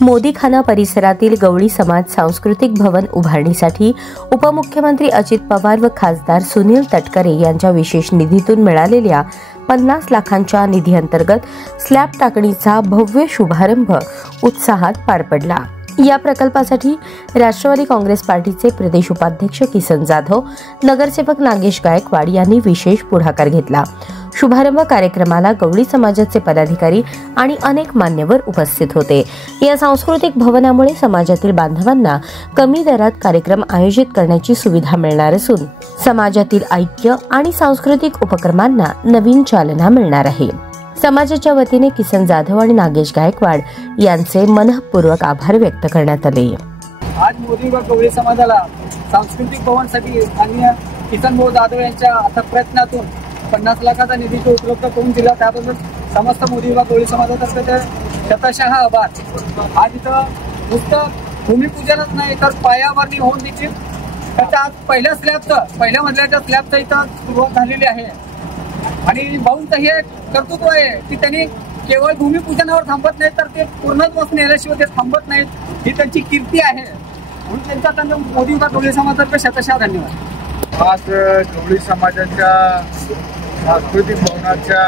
मोदीखाना परिसरातील गवळी समाज सांस्कृतिक भवन उभारणीसाठी उपमुख्यमंत्री अजित पवार व खासदार सुनील तटकरे यांच्या विशेष निधीतून मिळालेल्या 50 लाखांच्या निधीअंतर्गत स्लॅब टाकणीचा भव्य शुभारंभ उत्साहात पार पडला। या प्रकल्पासाठी राष्ट्रवादी काँग्रेस पार्टीचे प्रदेश उपाध्यक्ष किसन जाधव, नगरसेवक नागेश गायकवाड यांनी विशेष पुढाकार घेतला। शुभारंभ कार्यक्रमाला गवळी समाजाचे पदाधिकारी आणि अनेक मान्यवर उपस्थित होते। या सांस्कृतिक भवनामुळे समाजातील बांधवांना कमी दरात कार्यक्रम आयोजित करण्याची सुविधा मिळणार असून समाजातील ऐक्य आणि सांस्कृतिक उपक्रमांना नवीन चालना मिळणार आहे। समाजाच्या वतीने किसन जाधव आणि नागेश गायकवाड यांचे मनपूर्वक आभार व्यक्त करण्यात आले। आज मोदी व गवळी समाजाला सांस्कृतिक भवनसाठी माननीय किसन भाऊ जाधव यांच्या अथक प्रयत्नातून 50 लाखाचा निधी उपलब्ध करून दिला, त्याबद्दल समस्त मोदी व गवळी समाजातर्फे शतशः आभार। आज इथं नुसतं भूमिपूजनच नाही तर पायाभरणी होऊन देखील त्याच्या आज पहिल्या मजल्याच्या स्लॅबचं इथं सुरुवात झालेली आहे आणि भाऊंचं हे कर्तृत्व आहे की त्यांनी केवळ भूमिपूजनावर थांबत नाही तर ते पूर्णत्वास नेल्याशिवाय ते थांबत नाहीत, ही त्यांची कीर्ती आहे। म्हणून त्यांचा मोदी व गवळी समाजातर्फे शतशः धन्यवाद। आज गवळी समाजाच्या सांस्कृतिक भवनाच्या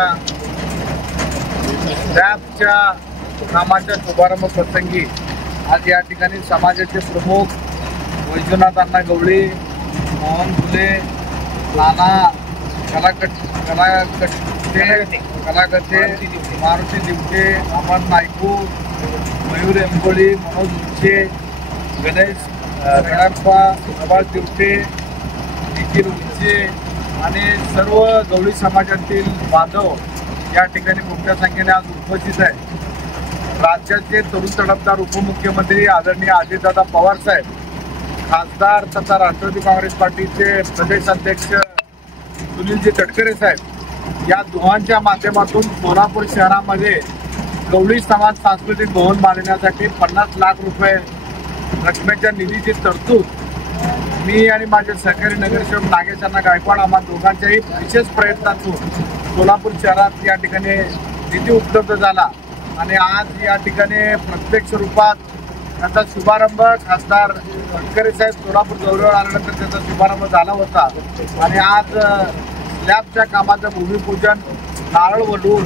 स्लॅबच्या कामाच्या शुभारंभ प्रसंगी आज या ठिकाणी समाजाचे प्रमुख वैजनाथ अण्णा गवळी, मोहन फुले, नाना कलागते, मारुती दिवटे, अमर नायकू, मयूर एंबोळी, मनोज उच्चे, गणेश गणप्पा, सुभाष दिवटे, निखिल उच्चे आणि सर्व गवळी समाजातील बांधव या ठिकाणी मोठ्या संख्येने आज उपस्थित आहे। राज्याचे तरुण तडफदार उपमुख्यमंत्री आदरणीय अजितदादा पवार साहेब, खासदार तथा राष्ट्रवादी काँग्रेस पार्टीचे प्रदेश अध्यक्ष सुनीलजी तटकरे साहेब या दोघांच्या माध्यमातून सोलापूर शहरामध्ये गवळी समाज सांस्कृतिक भवन बांधण्यासाठी 50 लाख रुपये रकमेच्या निधीची तरतूद मी आणि माझे सहकारी नगरसेवक नागेश अण्णा गायकवाड आम्हा दोघांच्याही विशेष प्रयत्नातून सोलापूर शहरात या ठिकाणी निधी उपलब्ध झाला आणि आज या ठिकाणी प्रत्यक्ष रूपात त्याचा शुभारंभ खासदार तटकरे साहेब सोलापूर दौऱ्यावर आल्यानंतर त्याचा शुभारंभ झाला होता आणि आज स्लॅबच्या कामाचं भूमिपूजन नारळ वडून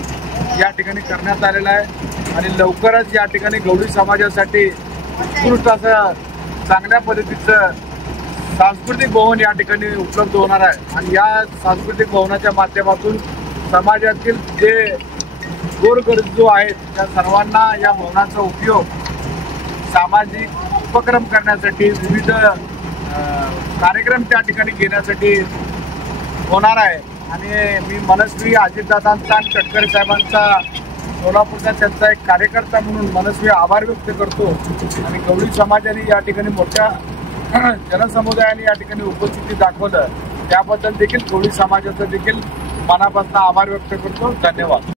या ठिकाणी करण्यात आलेलं आहे आणि लवकरच या ठिकाणी गवळी समाजासाठी उत्कृष्ट असं चांगल्या पद्धतीचं सांस्कृतिक भवन या ठिकाणी उपलब्ध होणार आहे आणि या सांस्कृतिक भवनाच्या माध्यमातून समाजातील जे गोरगरजू आहेत त्या सर्वांना या भवनाचा उपयोग सामाजिक उपक्रम करण्यासाठी, विविध कार्यक्रम त्या ठिकाणी घेण्यासाठी होणार आहे आणि मी मनस्वी अजितदादांचा आणि तटकरे साहेबांचा सोलापूरचा त्यांचा एक कार्यकर्ता म्हणून मनस्वी आभार व्यक्त करतो आणि गवळी समाजाने या ठिकाणी मोठ्या जनसमुदायाने या ठिकाणी उपस्थिती दाखवलं त्याबद्दल देखील गवळी समाजाचा देखील मनापासून आभार व्यक्त करतो। धन्यवाद।